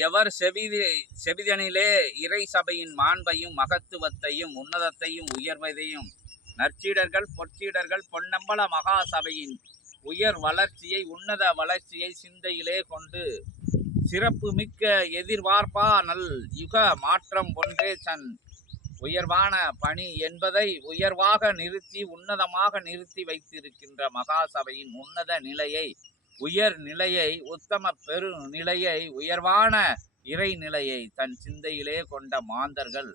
எவர் செவிதனிலே இறை சபையின் மாண்பையும் மகத்துவத்தையும் உன்னதத்தையும் உயர்வதையும் நற்சீடர்கள் பொற்சீடர்கள் பொன்னம்பல மகா சபையின் உயர் வளர்ச்சியை உன்னத வளர்ச்சியை சிந்தையிலே கொண்டு சிறப்பு மிக்க எதிர்பார்ப்பா நல் யுக மாற்றம் ஒன்றே தன் உயர்வான பணி என்பதை உயர்வாக நிறுத்தி உன்னதமாக நிறுத்தி வைத்திருக்கின்ற மகா சபையின் உன்னத நிலையை உயர் நிலையை உத்தம பெரு நிலையை உயர்வான இறைநிலையை தன் சிந்தையிலே கொண்ட மாந்தர்கள்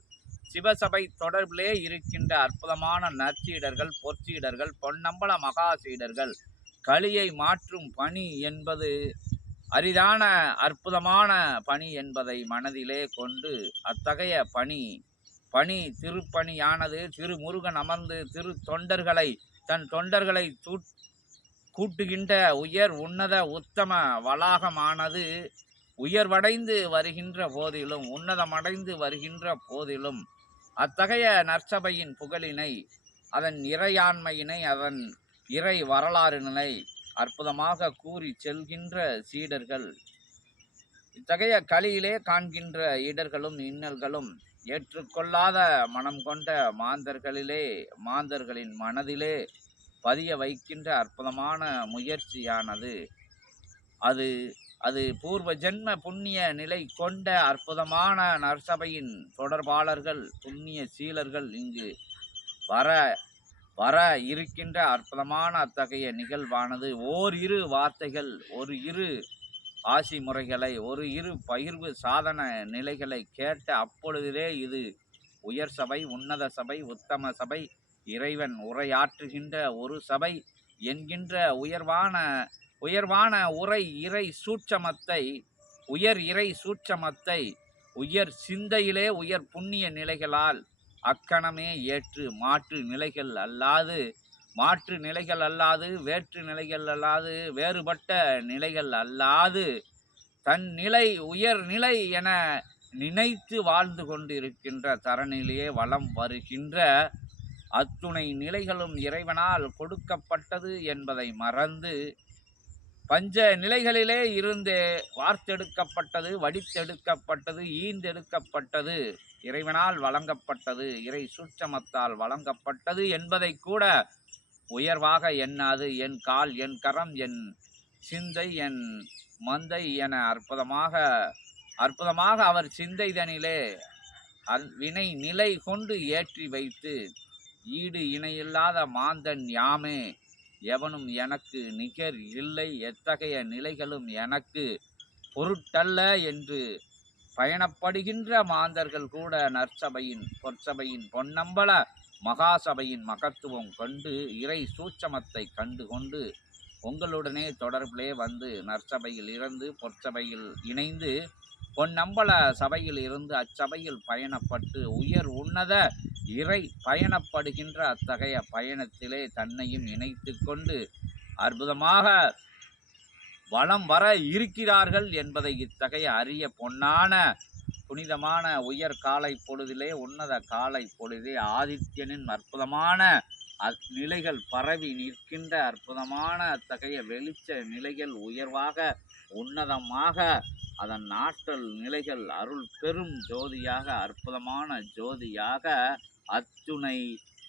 சிவசபை தொடர்பிலே இருக்கின்ற அற்புதமான நற்சீடர்கள் பொற்சீடர்கள் பொன்னம்பல மகா சீடர்கள் களியை மாற்றும் பணி என்பது அரிதான அற்புதமான பணி என்பதை மனதிலே கொண்டு அத்தகைய பணி திருப்பணியானது திருமுருகன் அமர்ந்து தன் தொண்டர்களை கூட்டுகின்ற உயர் உன்னத உத்தம வளாகமானது உயர்வடைந்து வருகின்ற போதிலும் உன்னதமடைந்து வருகின்ற போதிலும் அத்தகைய நற்சபையின் புகழினை அதன் இறையாண்மையினை அதன் இறை வரலாறினை அற்புதமாக கூறி செல்கின்ற சீடர்கள் இத்தகைய களியிலே காண்கின்ற இடர்களும் இன்னல்களும் ஏற்றுக்கொள்ளாத மனம் கொண்ட மாந்தர்களின் மனதிலே பதிய வைக்கின்ற அற்புதமான முயற்சியானது அது பூர்வ ஜென்ம புண்ணிய நிலை கொண்ட அற்புதமான நற்சபையின் தொடர்பாளர்கள் புண்ணிய சீலர்கள் இங்கு வர இருக்கின்ற அற்புதமான அத்தகைய நிகழ்வானது ஓரிரு வார்த்தைகள் ஒரு இரு ஆசி முறைகளை ஒரு இரு பகிர்வு சாதன நிலைகளை கேட்ட அப்பொழுதிலே இது உயர் சபை உன்னத சபை உத்தம சபை இறைவன் உரையாற்றுகின்ற ஒரு சபை என்கின்ற உயர்வான இறை சூட்சமத்தை உயர் சிந்தையிலே உயர் புண்ணிய நிலைகளால் அக்கணமே ஏற்று மாற்று நிலைகள் அல்லாது வேற்று நிலைகள் அல்லாது வேறுபட்ட நிலைகள் அல்லாது தன் நிலை உயர்நிலை என நினைத்து வாழ்ந்து கொண்டிருக்கின்ற தரநிலையே வலம் வருகின்ற அத்துணை நிலைகளும் இறைவனால் கொடுக்கப்பட்டது என்பதை மறந்து பஞ்ச நிலைகளிலே இருந்து வார்த்தெடுக்கப்பட்டது வடித்தெடுக்கப்பட்டது ஈந்தெடுக்கப்பட்டது இறைவனால் வழங்கப்பட்டது இறை சூட்சமத்தால் வழங்கப்பட்டது என்பதை கூட உயர்வாக எண்ணாது என் கால் என் கரம் என் சிந்தை என் மந்தை என அற்புதமாக அவர் சிந்தைதனிலே வினை நிலை கொண்டு ஏற்றி வைத்து ஈடு இணையில்லாத மாந்தன் யாமே எவனும் எனக்கு நிகர் இல்லை எத்தகைய நிலைகளும் எனக்கு பொருட்டல்ல என்று பயணப்படுகின்ற மாந்தர்கள் கூட நற்சபையின் பொற்சபையின் பொன்னம்பல மகாசபையின் மகத்துவம் கண்டு இறை சூட்சமத்தை கண்டு கொண்டு உங்களுடனே தொடர்பிலே வந்து நற்சபையில் இருந்து பொற்சபையில் இணைந்து பொன்னம்பல சபையில் இருந்து அச்சபையில் பயணப்பட்டு உயர் உன்னத இறை பயணப்படுகின்ற அத்தகைய பயணத்திலே தன்னையும் இணைத்து கொண்டு அற்புதமாக வளம் வர இருக்கிறார்கள் என்பதை இத்தகைய அரிய பொன்னான புனிதமான உயர் காலை பொழுதிலே உன்னத காலை பொழுதே ஆதித்யனின் அற்புதமான நிலைகள் பரவி நிற்கின்ற அற்புதமான அத்தகைய வெளிச்ச நிலைகள் உயர்வாக உன்னதமாக அதன் ஆற்றல் நிலைகள் அருள் பெரும் ஜோதியாக அற்புதமான ஜோதியாக அத்துணை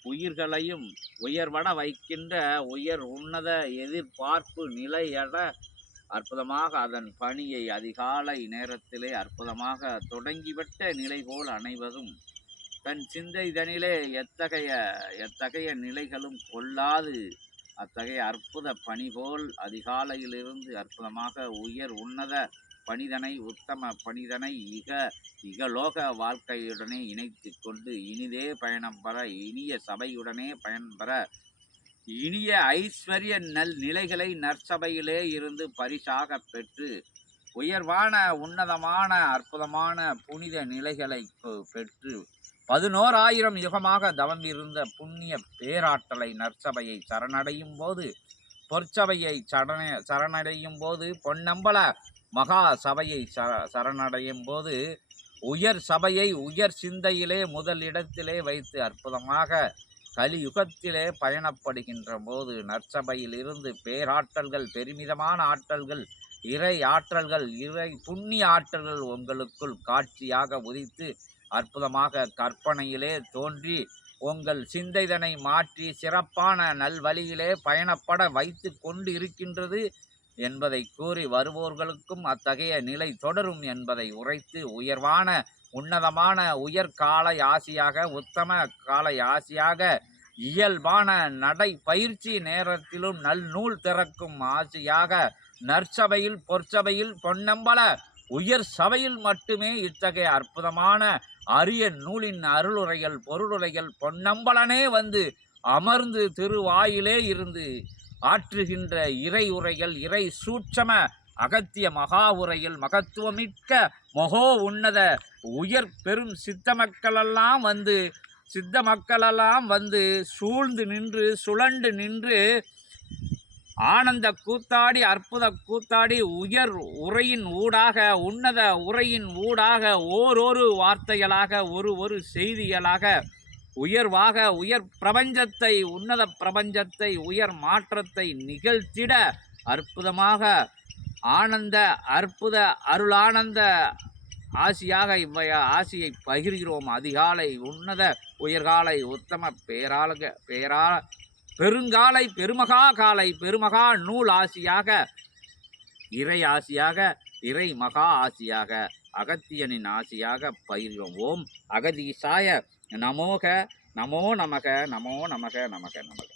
உயிர்களையும் உயர்வட வைக்கின்ற உயர் உன்னத எதிர்பார்ப்பு நிலையட அற்புதமாக அதன் பணியை அதிகாலை நேரத்திலே அற்புதமாக தொடங்கிவிட்ட நிலை போல் அனைவரும் தன் சிந்தைதனிலே எத்தகைய நிலைகளும் கொள்ளாது அத்தகைய அற்புத பணி போல் அதிகாலையிலிருந்து அற்புதமாக உயர் உன்னத பணிதனை உத்தம பணிதனை இகலோக வாழ்க்கையுடனே இணைத்து கொண்டு இனிதே பயணம் பெற இனிய சபையுடனே பயன்பெற இனிய ஐஸ்வர்ய நிலைகளை நற்சபையிலே இருந்து பரிசாக பெற்று உயர்வான உன்னதமான அற்புதமான புனித நிலைகளை பெற்று 11,000 யுகமாக தவம் இருந்த புண்ணிய பேராற்றலை நற்சபையை சரணடையும் போது பொற்சபையை சரணடையும் போது பொன்னம்பல மகா சபையை சரணடையும் போது உயர் சபையை உயர் சிந்தையிலே முதல் இடத்திலே வைத்து அற்புதமாக கலியுகத்திலே பயணப்படுகின்ற போது நற்சபையில் இருந்து பேராற்றல்கள் பெருமிதமான ஆற்றல்கள் இறை ஆற்றல்கள், இறை புண்ணிய ஆற்றல்கள் உங்களுக்குள் காட்சியாக உதித்து அற்புதமாக கற்பனையிலே தோன்றி உங்கள் சிந்தைதனை மாற்றி சிறப்பான நல்வழியிலே பயணப்பட வைத்து கொண்டு இருக்கின்றது என்பதை கூறி வருவோர்களுக்கும் அத்தகைய நிலை தொடரும் என்பதை உரைத்து உயர்வான உன்னதமான உயர்காலை ஆசியாக, உத்தம காலை ஆசியாக, இயல்பான நடை பயிற்சி நேரத்திலும் நல்நூல் திறக்கும் ஆசியாக, நற்சபையில் பொற்சபையில் பொன்னம்பல உயர் சபையில் மட்டுமே இத்தகைய அற்புதமான அரிய நூலின் அருளுரைகள் பொருளுரைகள் பொன்னம்பலனே வந்து அமர்ந்து திருவாயிலே இருந்து ஆற்றுகின்ற இறை உரைகள், இறை சூட்சம அகத்திய மகா உரையில் மகத்துவமிக்க மகோ உன்னத உயர் பெரும் சித்த மக்களெல்லாம் வந்து சூழ்ந்து நின்று சுழண்டு நின்று ஆனந்த கூத்தாடி அற்புத கூத்தாடி உயர் உரையின் ஊடாக உன்னத உரையின் ஊடாக ஓரொரு வார்த்தைகளாக ஒரு செய்திகளாக உயர்வாக உயர் பிரபஞ்சத்தை உன்னத பிரபஞ்சத்தை உயர் மாற்றத்தை நிகழ்த்திட அற்புதமாக ஆனந்த அற்புத அருளானந்த ஆசியாக இவ்வைய ஆசியை பகிர்கிறோம். அதிகாலை உன்னத உயர்காலை உத்தம பெருங்காலை பெருமகா காலை பெருமகா நூல் ஆசியாக இறை ஆசியாக இறை மகா ஆசியாக அகத்தியனின் ஆசியாக பயிர்கிறோம். ஓம் அகதீசாய நமோக நமோ நமக நமோ நமக நமக நமக.